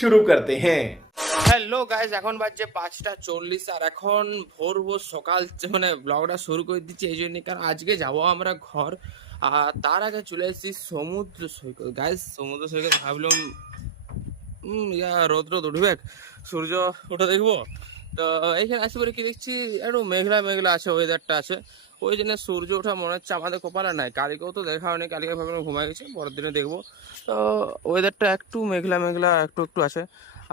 শুরু করতে হ্যাঁ। হ্যালো গাইজ এখন বাজছে পাঁচটা চল্লিশ আর এখন ভোর ভোর সকাল মানে ব্লগটা শুরু করে দিচ্ছি এই জন্য, কারণ আজকে যাব আমরা ঘর। আর তার আগে চলে এসেছি সমুদ্র সৈকত। গাইজ সমুদ্র সৈকত ভাবলাম ইয়া রোদ রোদ উঠবে। সূর্য ওটা দেখব। তো এইখানে আসি পরে কি দেখছি, একটু মেঘলা মেঘলা আছে ওয়েদারটা আছে। ওই জন্য সূর্য ওঠা মনে হচ্ছে আমাদের কপালে নাই। কালকেও তো দেখা হয়নি, কালকে ভাবলাম ঘুমাই গেছে, পরের দিনে দেখব। তো ওয়েদারটা একটু মেঘলা মেঘলা, একটু একটু আছে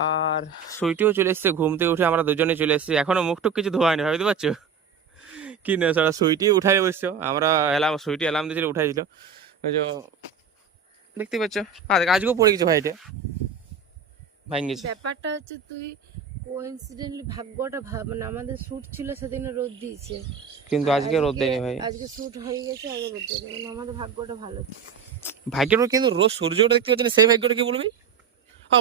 আর সুইটিও চলে এসছে, ঘুম থেকে উঠে আমরা দুজনে চলে এসেছি। এখনও মুখ টুক কিছু ধোয়ায়নি ভাবতে পারছ? কি না সারা সুইটি উঠাই বসছো। আমরা এলাম সুইটি এলাম দিয়েছিল উঠাইছিল দেখতে পাচ্ছ। আর আজকেও পড়ে গেছে ভাইটা ভাই গেছে ব্যাপারটা হচ্ছে তুই কোইন্সিডেন্টলি ভাগ্যটা ভাব মানে আমাদের শুট ছিল সেদিনে রোদ দিয়েছে। কিন্তু আজকে রোদ দেয়নি ভাই। আজকে শুট হয়ে গেছে আগে রোদ দেয়নি। মানে আমাদের ভাগ্যটা ভালো ভাগ্যটা কিন্তু রোজ সূর্যটা দেখতে পাচ্ছি না, সেই ভাগ্যটা কি বলবি?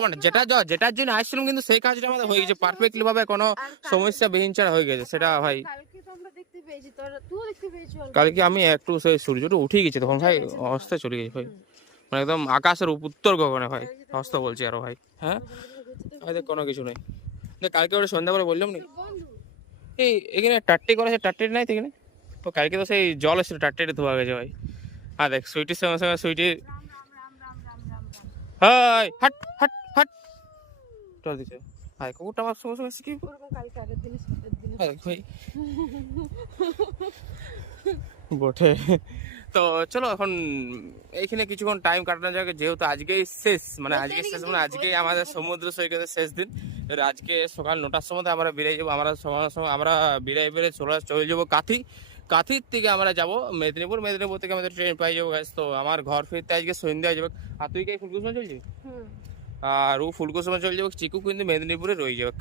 মানে যেটা য- যেটার জন্য আসছিলাম কিন্তু সেই কাজটা আমাদের হয়ে গেছে। পারফেক্টলি ভাবে কোনো সমস্যা বিহীন ছাড়া হয়ে গেছে সেটা ভাই। কালকে আমি একটু সেই সূর্যটা উঠে গেছে তখন ভাই অবস্থায় চলে গেছে ভাই। মানে একদম আকাশের উত্তর গগনে ভাই অস্ত বলছি আরও ভাই হ্যাঁ? কোনো কিছু নেই। কালকে ওটা সন্ধ্যা করে বললাম নি। এই এখানে টাট্টি করেছে টাট্টি নাই তো এখানে? তো কালকে তো সেই জল এসেছিল টাট্টিটা ধোয়া গেছে ভাই। আর দেখ সুইটির সঙ্গে সঙ্গে সুইটি হাই হাট হাট হাট। চল দিছে। হাই কুকুরটা আমার সঙ্গে শিখি ভাই ভাই। বটে। তো চলো এখন এইখানে কিছুক্ষণ টাইম কাটানো যাবে যেহেতু আজকেই শেষ মানে আজকে শেষ মানে আজকেই আমাদের সমুদ্র সৈকতের শেষ দিন। আজকে সকাল নটার সময় আমরা বেরিয়ে যাব আমরা সময় সময় আমরা বেরিয়ে বেরিয়ে চলে চলে যাব কাথি কাথির থেকে আমরা যাব মেদিনীপুর মেদিনীপুর থেকে আমাদের ট্রেন পাই যাব guys। তো আমার ঘর ফিরতে আজকে সন্ধ্যা যাবে। আর তুই কি ফুলকুসমা চলে যাবি? আর ও ফুলকুসমা চলে যাবে চিকু কিন্তু মেদিনীপুরে রয়ে যাবে।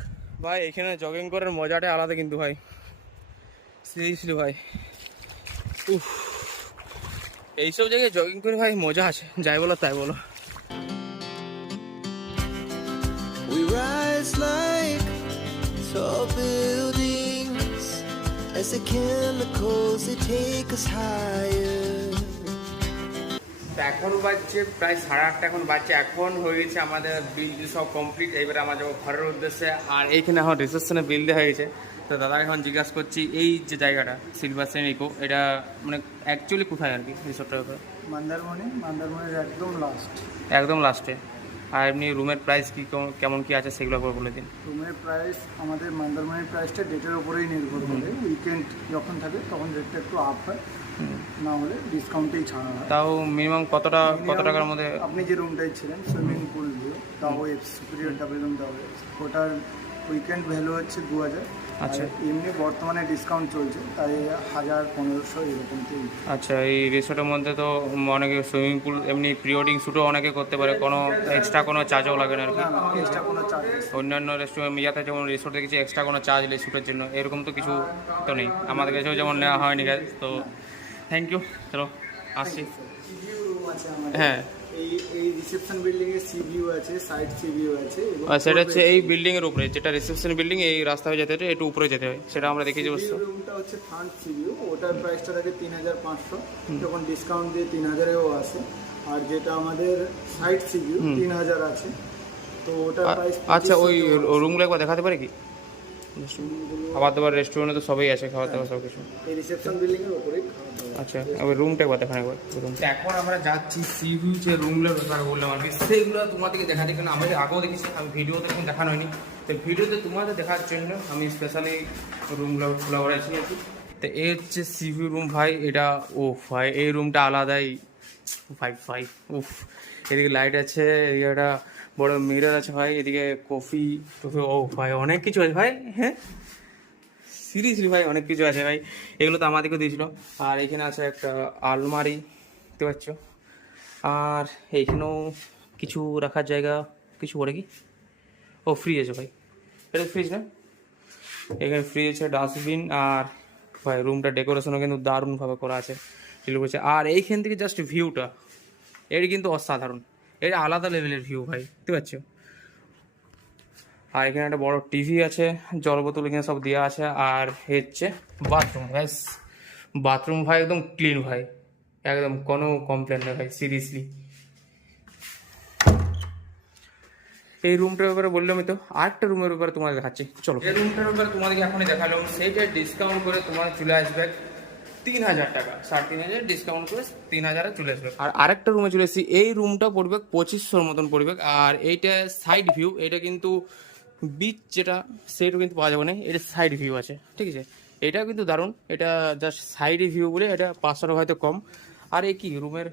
ভাই এখানে জগিং করার মজাটা আলাদা কিন্তু ভাই। সিরিয়াসলি ভাই। উফ। এইসব জায়গায় জগিং করে ভাই মজা আছে যাই বলো তাই বলো। Rise like tall buildings. As the chemicals they take us higher. তো এখন বাজছে প্রায় সাড়ে আটটা এখন বাজছে। এখন হয়ে গেছে আমাদের বিল সব কমপ্লিট এবারে আমরা যাব ঘরের উদ্দেশ্যে আর এইখানে এখন রিসেপশনে বিল দেওয়া হয়ে গেছে। তো দাদাকে এখন জিজ্ঞাসা করছি এই যে জায়গাটা সিলভার সেন ইকো এটা মানে অ্যাকচুয়ালি কোথায় আর কি রিসোর্টের উপরে? মন্দারমণি মন্দারমণির একদম লাস্ট একদম লাস্টে আর এমনি রুমের প্রাইস কী কেমন- কি আছে সেগুলো একবার বলে দিন। রুমের প্রাইস আমাদের মন্দারমণির প্রাইসটা ডেটের উপরেই নির্ভর করে। উইকেন্ড যখন থাকে তখন রেটটা একটু আপ হয়। না হলে ডিসকাউন্টেই ছাড়া হয়। তাও মিনিমাম কতটা কত টাকার মধ্যে? আপনি যে রুমটাই ছিলেন সুইমিং পুল দিয়ে তাও সুপিরিয়র ডাবল রুম দাও ওটার উইকেন্ড ভ্যালু হচ্ছে দু হাজার। আচ্ছা। এমনি বর্তমানে ডিসকাউন্ট চলছে তাই হাজার পনেরোশো এরকম আচ্ছা এই রিসোর্টের মধ্যে তো অনেকে সুইমিং পুল এমনি প্রি ওয়েডিং শ্যুটও অনেকে করতে পারে কোনো এক্সট্রা কোনো চার্জও লাগে না আর কি? এক্সট্রা কোনো চার্জেস অন্যান্য রেস্টুরেন্ট ইয়াতে যেমন রিসোর্ট দেখেছি এক্সট্রা কোনো চার্জ নেই শ্যুটের জন্য এরকম তো কিছু তো নেই। আমাদের কাছেও যেমন নেওয়া হয়নি তো থ্যাংক ইউ চলো। আসছি রুম আছে আমাদের। হ্যাঁ। এই এই রিসেপশন বিল্ডিং সি ভিউ আছে সাইড সি ভিউ আছে আর সেটা হচ্ছে এই বিল্ডিং এর উপরে যেটা রিসেপশন বিল্ডিং এই রাস্তা হয়ে যেতে একটু উপরে যেতে হয় সেটা আমরা দেখেছি অবশ্য। রুমটা হচ্ছে ফ্রন্ট সি ভিউ ওটার প্রাইসটা থাকে তিন হাজার পাঁচশো। যখন ডিসকাউন্ট দিয়ে তিন হাজারেও আছে আর যেটা আমাদের সাইড সি ভিউ তিন হাজার আছে। তো ওটার আ- প্রাইস আচ্ছা ওই রুমগুলো একবার দেখাতে পারে কি? খাবার দাবার রেস্টুরেন্টে তো সবই আছে খাবার দাবার সব কিছু এই রিসেপশন বিল্ডিং এর উপরে খাওয়া দাওয়া আচ্ছা ওই রুমটা একবার দেখান একবার এখন আমরা যাচ্ছি সি ভিউ যে রুমগুলোর কথা বললাম আর কি সেইগুলো তোমাদেরকে দেখাতে কেন আমি আগেও দেখেছি আমি ভিডিওতে এখন দেখানো হয়নি। তো ভিডিওতে তোমাদের দেখার জন্য আমি স্পেশালি রুমগুলো খোলা করেছি আর কি তো এই হচ্ছে সি ভিউ রুম ভাই এটা ও ভাই এই রুমটা আলাদাই। ফাইভ ফাইভ উফ এদিকে লাইট আছে এদিকে একটা বড় মিরর আছে ভাই, এদিকে কফি টফি ও ভাই অনেক কিছু আছে ভাই হ্যাঁ? সিরিয়াসলি ভাই, অনেক কিছু আছে ভাই। এগুলো তো আমাদেরকে দিয়েছিল। আর এখানে আছে একটা আলমারি, দেখতে পাচ্ছ? আর এইখানেও কিছু রাখার জায়গা, কিছু করে কি? ও ফ্রিজ আছে ভাই। এটা ফ্রিজ না? এখানে ফ্রিজ আছে ডাস্টবিন আর ভাই রুমটা ডেকোরেশনও কিন্তু দারুণভাবে করা আছে। আর এইখান থেকে জাস্ট ভিউটা এর কিন্তু অসাধারণ। এটা আলাদা লেভেলের ভিউ ভাই, দেখতে পাচ্ছ? আর এখানে একটা বড় টিভি আছে, জল বোতল এখানে সব দেওয়া আছে, আর হচ্ছে বাথরুম ব্যাস বাথরুম ভাই একদম ক্লিন ভাই, একদম কোনো কমপ্লেন নেই ভাই সিরিয়াসলি এই রুমটার ব্যাপারে বললাম তো, আরেকটা রুমের ব্যাপারে তোমাদের দেখাচ্ছি, চলো। এই রুমটার ব্যাপারে তোমাদেরকে এখনই দেখালাম সেইটা ডিসকাউন্ট করে তোমার চলে আসবে তিন হাজার টাকা, সাড়ে তিন হাজার ডিসকাউন্ট করে তিন হাজারে চলে আসবে। আর আরেকটা রুমে চলে এসেছি, এই রুমটা পড়বে পঁচিশশোর মতন পড়বে আর এইটা সাইড ভিউ এটা কিন্তু বিচ যেটা, সেটা কিন্তু পাওয়া যাবে না, এটা সাইড ভিউ আছে, ঠিক আছে? এটাও কিন্তু দারুণ, এটা জাস্ট সাইড ভিউ বলে, এটা পাঁচশো টাকা হয়তো কম। আর এই কি, রুমের?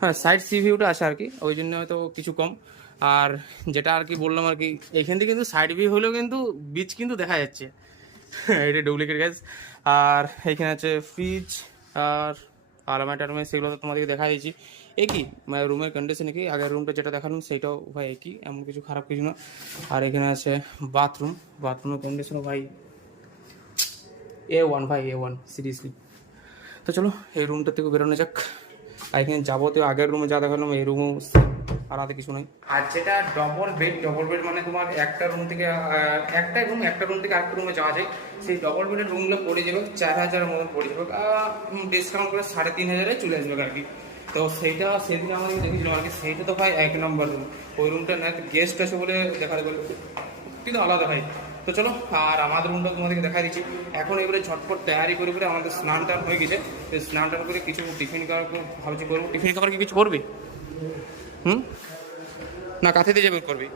হ্যাঁ সাইড সি ভিউটা আছে আর কি, ওই জন্য হয়তো কিছু কম। আর যেটা আর কি বললাম আর কি, এখান থেকে কিন্তু সাইড ভিউ হলেও কিন্তু বিচ কিন্তু দেখা যাচ্ছে। এটা ডুপ্লিকেট গ্যাস আর এখানে আছে ফ্রিজ আর আলামা টালামা সেগুলো তো তোমাদেরকে দেখা দিয়েছি একই মানে রুমের কন্ডিশন কি আগের রুমটা যেটা দেখালাম সেটাও ভাই একই, এমন কিছু খারাপ কিছু না। আর এখানে আছে বাথরুম বাথরুমের কন্ডিশনও ভাই এ ওয়ান ভাই এ ওয়ান সিরিয়াসলি তো চলো, এই রুমটা থেকে বেরোনো যাক। আর এখানে যাবতীয় আগের রুমে যা দেখালাম, এই রুমও আলাদা কিছু নাই। আর যেটা ডবল বেড ডবল বেড মানে তোমার একটা রুম থেকে আহ, একটাই রুম একটা রুম থেকে আরেকটা রুমে যাওয়া যায়। সেই ডবল বেডের রুমগুলো পড়ে যাবে চার হাজারের মতন পড়ে যাবে ডিসকাউন্ট করে সাড়ে তিন হাজারে চলে আসবে আর কি। তো সেইটা সেদিন আমাদের দেখেছিলাম আর কি সেইটা তো ভাই এক নম্বর রুম ওই রুমটা না গেস্ট আছে বলে দেখা যাবে কিন্তু আলাদা ভাই। তো চলো আর আমাদের রুমটা তোমাদেরকে দেখা দিচ্ছি। এখন এবারে ঝটপট তৈরি করে করে আমাদের স্নান টান হয়ে গেছে। স্নান টান করে কিছু টিফিন খাবার ভাবছি করব। টিফিন খাবার কি কিছু করবি? হুম? না কাঁথিতে যাবে করবি।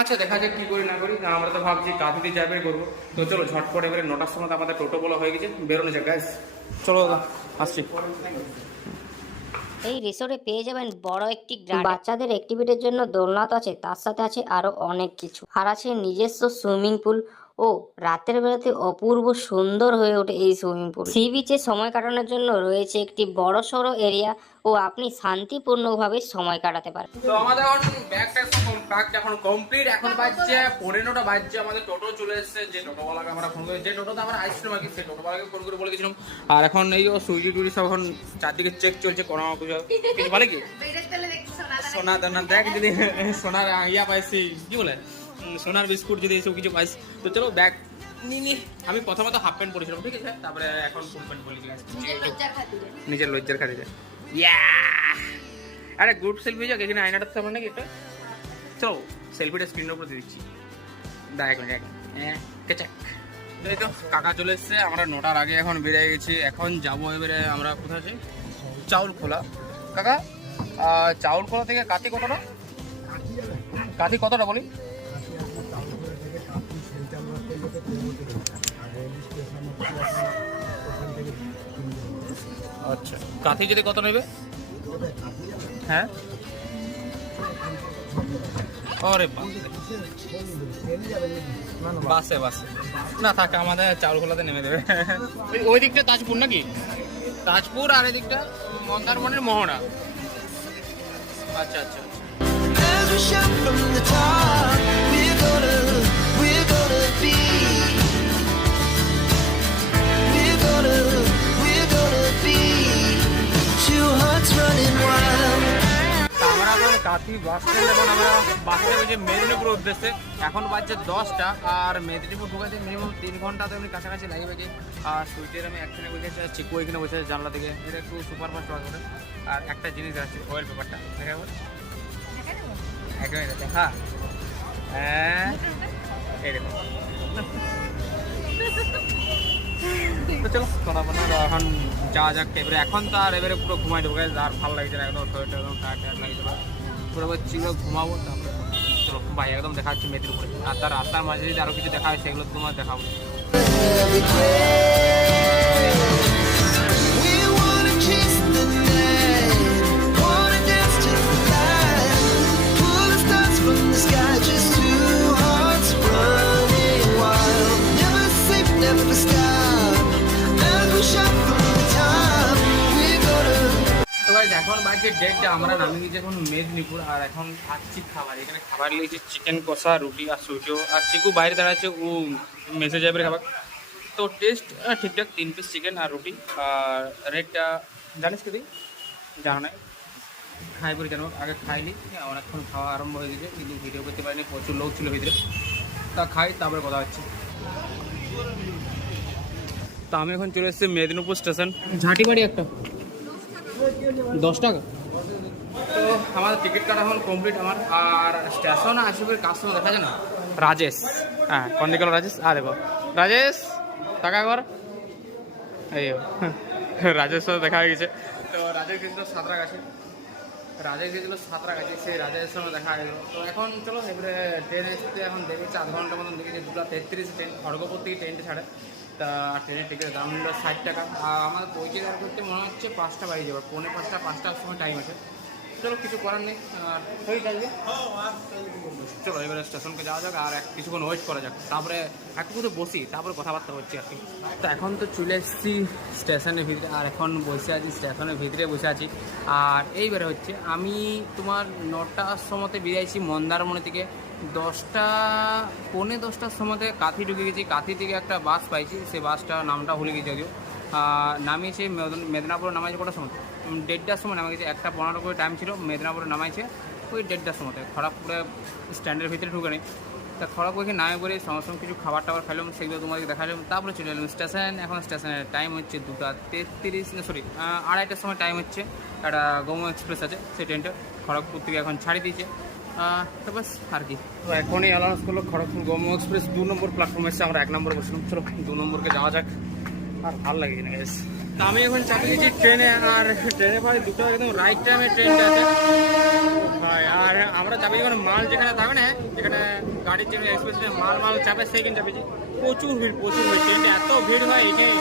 আচ্ছা দেখা যাক কি করি না করি। না আমরা তো ভাবছি কাঁথিতে যাবে করব। তো চলো ঝটপট এবারে নটার সময় আমাদের টোটো বলা হয়ে গেছে। বেরোনো যাক গাইস চলো দাদা আসছি। এই রিসোর্টে পেয়ে যাবেন বড় একটি গার্ডেন বাচ্চাদের অ্যাক্টিভিটির জন্য দোলনাথ আছে তার সাথে আছে আরও অনেক কিছু। আর আছে নিজস্ব সুইমিং পুল ও রাতের বেলাতে অপূর্ব সুন্দর হয়ে ওঠে এই সুইমিং পুল সি বিচে সময় কাটানোর জন্য রয়েছে একটি বড় সড়ো এরিয়া ও আপনি শান্তিপূর্ণভাবে সময় কাটাতে পারেন। তো আমাদের এখন ব্যাগটা সব এখন কমপ্লিট এখন বাজছে পনেরোটা বাজছে আমাদের টোটো চলে এসেছে। যে টোটোওয়ালাকে আমরা ফোন করে যে টোটোতে আমরা আসছিলাম আর কি সেই টোটোওয়ালাকে ফোন করে বলে গেছিলাম আর এখন এই ও সুইজি টুইজি সব এখন চারদিকে চেক চলছে কোনো কিছু কিছু বলে কি? সোনা দানা দেখ যদি সোনার ইয়া পাইছি কি বলে? সোনার বিস্কুট যদি এসব কিছু পাইছি তো চলো ব্যাগ নি নি। আমি প্রথমে তো হাফ প্যান্ট পরেছিলাম ঠিক আছে? তারপরে এখন ফুল প্যান্ট পরে নিজের লজ্জার খাতিরে। আরে গ্রুপ সেলফি যাক এখানে আয়নাটার সামনে নাকি এটা চলো সেলফিটা স্ক্রিনের উপর দিয়ে দিচ্ছি। দেখ দেখ হ্যাঁ কেচাক এই তো কাকা চলে এসছে আমরা নটার আগে এখন বেরিয়ে গেছি। এখন যাব এবারে আমরা কোথায় আছি? চাউল খোলা। কাকা চাউল খোলা থেকে কাতি কতটা? কাতি কতটা বলি? আচ্ছা। কাথি যদি কত নেবে? হ্যাঁ? বাসে বাসে। না, থাকে, আমাদের চাউল খোলাতে নেমে দেবে ওই দিকটা তাজপুর নাকি? তাজপুর আর এদিকটা মন্দারমণির মোহনা। আচ্ছা আচ্ছা আচ্ছা। কাথি বাস স্ট্যান্ড এখন আমরা বাসে যে মেদিনীপুর উদ্দেশ্যে। এখন বাজছে দশটা, আর মেদিনীপুর ঢুকাতে মিনিমাম তিন ঘণ্টা তো এমনি কাছাকাছি লাগবে যে আর সুইটের আমি একখানে বসে আছি চিকু এখানে বসে আছে জানলা থেকে। এটা একটু সুপার ফাস্ট বাস ওঠে আর একটা জিনিস আছে অয়েল পেপারটা দেখা এটা দেখা হ্যাঁ। এই দেখো। বলো এখন যা যাক, এবারে এখন তো আর এবারে পুরো ঘুমাই দেবো আর ভালো লাগছে না একদম শরীরটা একদম টায়ার লাগছে না। পুরো এবার চিরো ঘুমাবো তারপরে চলো ভাই একদম দেখা হচ্ছে মেদিনীপুরে আর তার রাস্তার মাঝে যদি আরও কিছু দেখা হয় সেগুলো তোমার দেখাবো Every place. Guys, এখন বাকি ডেটটা আমরা নামে গেছি এখন মেদিনীপুর আর এখন খাচ্ছি খাবার। এখানে খাবার লিয়েছি চিকেন কষা রুটি আর সুইটো আর চিকু বাইরে দাঁড়াচ্ছে ও মেসে যাবে খাবার। তো টেস্ট ঠিকঠাক তিন পিস চিকেন আর রুটি। আর রেটটা জানিস কি তুই? জানা নাই। খাই পরে জানো আগে খাইনি অনেকক্ষণ খাওয়া আরম্ভ হয়ে গেছে কিন্তু ভিডিও করতে পারিনি প্রচুর লোক ছিল ভিতরে। তা খাই তারপরে কথা হচ্ছে। তো আমি এখন চলে এসেছি মেদিনীপুর স্টেশন ঝাঁটি বাড়ি একটা। দশ টাকা। তো আমার টিকিট কাটা এখন কমপ্লিট আমার। আর স্টেশন আসবে সঙ্গে দেখা যায় না? রাজেশ। হ্যাঁ কোন দিকে রাজেশ? আর দেখো রাজেশ, টাকা কর এই। রাজেশ সাথে দেখা হয়ে গেছে। তো রাজেশ গেছিল সাঁতরা গাছে রাজেশ গেছিল সাঁতরা গাছে সেই রাজেশের সঙ্গে দেখা হয়ে গেল। তো এখন চলো, এবারে ট্রেন এসতে এখন দেখেছি আধ ঘণ্টার মতন দেখেছি দুটো তেত্রিশ ট্রেন খড়গপুর থেকে ট্রেনটা ছাড়ে। তা ট্রেনের টিকিটের দাম নিল ষাট টাকা। আর আমার পৌঁছে দেওয়ার করতে মনে হচ্ছে পাঁচটা বাজে যাবে। পৌনে পাঁচটা, পাঁচটার সময় টাইম আছে। চলো, কিছু করার নেই। আর হয়ে যাবে চলো, এবারে স্টেশনকে যাওয়া যাক আর এক কিছুক্ষণ ওয়েট করা যাক। তারপরে একটু কোথাও বসি, তারপরে কথাবার্তা হচ্ছে আর কি। তো এখন তো চলে এসেছি স্টেশনের ভিতরে, আর এখন বসে আছি স্টেশনের ভিতরে বসে আছি। আর এইবারে হচ্ছে আমি তোমার নটার সময়তে বেরিয়েছি মন্দারমণি থেকে। দশটা, পৌনে দশটার সময় কাঁথি ঢুকে গেছি। কাঁথি থেকে একটা বাস পাইছি, সে বাসটা নামটা ভুলে গেছি যদিও। নামিয়েছে মেদন- মেদিনীপুরে নামাইছে কটার সময়? দেড়টার সময় নামা গেছে। একটা পনেরো করে টাইম ছিল, মেদিনীপুরে নামাইছে। ওই দেড়টার সময়তে। খড়গপুরে স্ট্যান্ডের ভিতরে ঢুকে নেই। তা খড়গপুরে নামে সঙ্গে সঙ্গে কিছু খাবার টাবার খাইলাম সেগুলো তোমাদেরকে দেখালাম। তারপরে চলে এলাম স্টেশন এখন স্টেশনের টাইম হচ্ছে দুটা তেত্রিশ সরি আড়াইটার সময় টাইম হচ্ছে। একটা গৌম এক্সপ্রেস আছে, সেই ট্রেনটা খড়গপুর থেকে এখন ছাড়ি দিয়েছে। তো বাস আর কি। তো এখনই অ্যালাউন্স করল খড়গপুর গৌম এক্সপ্রেস দু নম্বর প্ল্যাটফর্মে এসছে আমরা এক নম্বরে বসলাম চলো দু নম্বরকে যাওয়া যাক। আর ভালো লাগে না গেছে তা আমি এখন চাপে গেছি ট্রেনে আর ট্রেনে ভাই দুটো একদম রাইট টাইমে ট্রেনটা আছে। ভাই আর আমরা চাপে যখন মাল যেখানে থাকবে না যেখানে গাড়ির জন্য এক্সপ্রেস মাল মাল চাপে সেইখানে চাপেছি প্রচুর ভিড় প্রচুর ভিড়। ট্রেনটা এত ভিড় হয় এখানে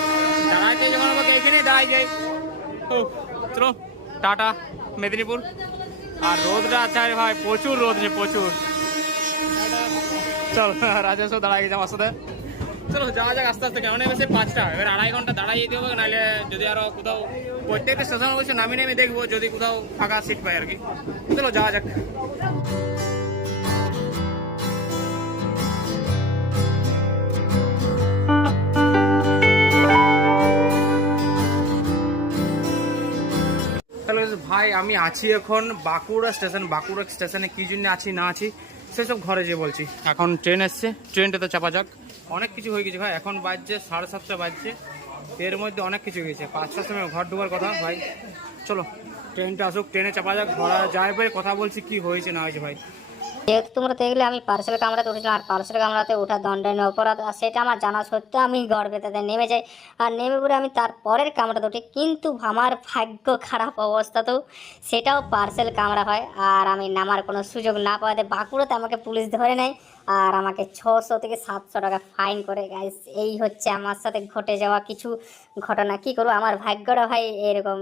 দাঁড়াইতে যখন আমাকে এখানেই দাঁড়াই যাই ও চলো টাটা মেদিনীপুর। আর রোদটা আছে আরে ভাই, প্রচুর রোদ রে, প্রচুর। চল রাজেশও দাঁড়াই গেছে আমার সাথে। চলো, যাওয়া যাক আস্তে আস্তে, কেমন এসে পাঁচটা? এবার আড়াই ঘণ্টা দাঁড়াই দিতে হবে, নাহলে যদি আরও কোথাও প্রত্যেকটা স্টেশন অবশ্যই নামি নেমে দেখব, যদি কোথাও ফাঁকা সিট পাই আর কি। চলো, যাওয়া যাক। ভাই, আমি আছি এখন বাঁকুড়া স্টেশন। বাঁকুড়া স্টেশনে কি জন্য আছি, না আছি, সেসব ঘরে যে বলছি। এখন ট্রেন এসছে ট্রেনটাতে চাপা যাক। অনেক কিছু হয়ে গেছে ভাই, এখন বাজছে সাড়ে সাতটা বাজছে। এর মধ্যে অনেক কিছু গেছে। পাঁচটার সময় ঘর ঢুকার কথা, ভাই। চলো, ট্রেনটা আসুক, ট্রেনে চাপা যাক, ঘোরা যায়, ভাই। কথা বলছি কি হয়েছে, না হয়েছে, ভাই। যেহেতু তোমরা দেখলে আমি পার্সেল কামরাতে উঠেছিলাম, আর পার্সেল কামরাতে ওঠা দণ্ডনীয় অপরাধ, আর সেটা আমার জানা সত্ত্বেও আমি গর্বে তাতে নেমে যাই। আর নেমে পড়ে আমি তার পরের কামরাতে উঠি, কিন্তু আমার ভাগ্য খারাপ অবস্থাতেও সেটাও পার্সেল কামরা হয়, আর আমি নামার কোনো সুযোগ না পাওয়াতে বাঁকুড়াতে আমাকে পুলিশ ধরে নেয়, আর আমাকে ছশো থেকে সাতশো টাকা ফাইন করে। গাইস এই হচ্ছে আমার সাথে ঘটে যাওয়া কিছু ঘটনা। কি করব? আমার ভাগ্যটা ভাই এরকম।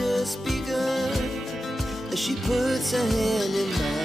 Just begun she puts her hand in mine.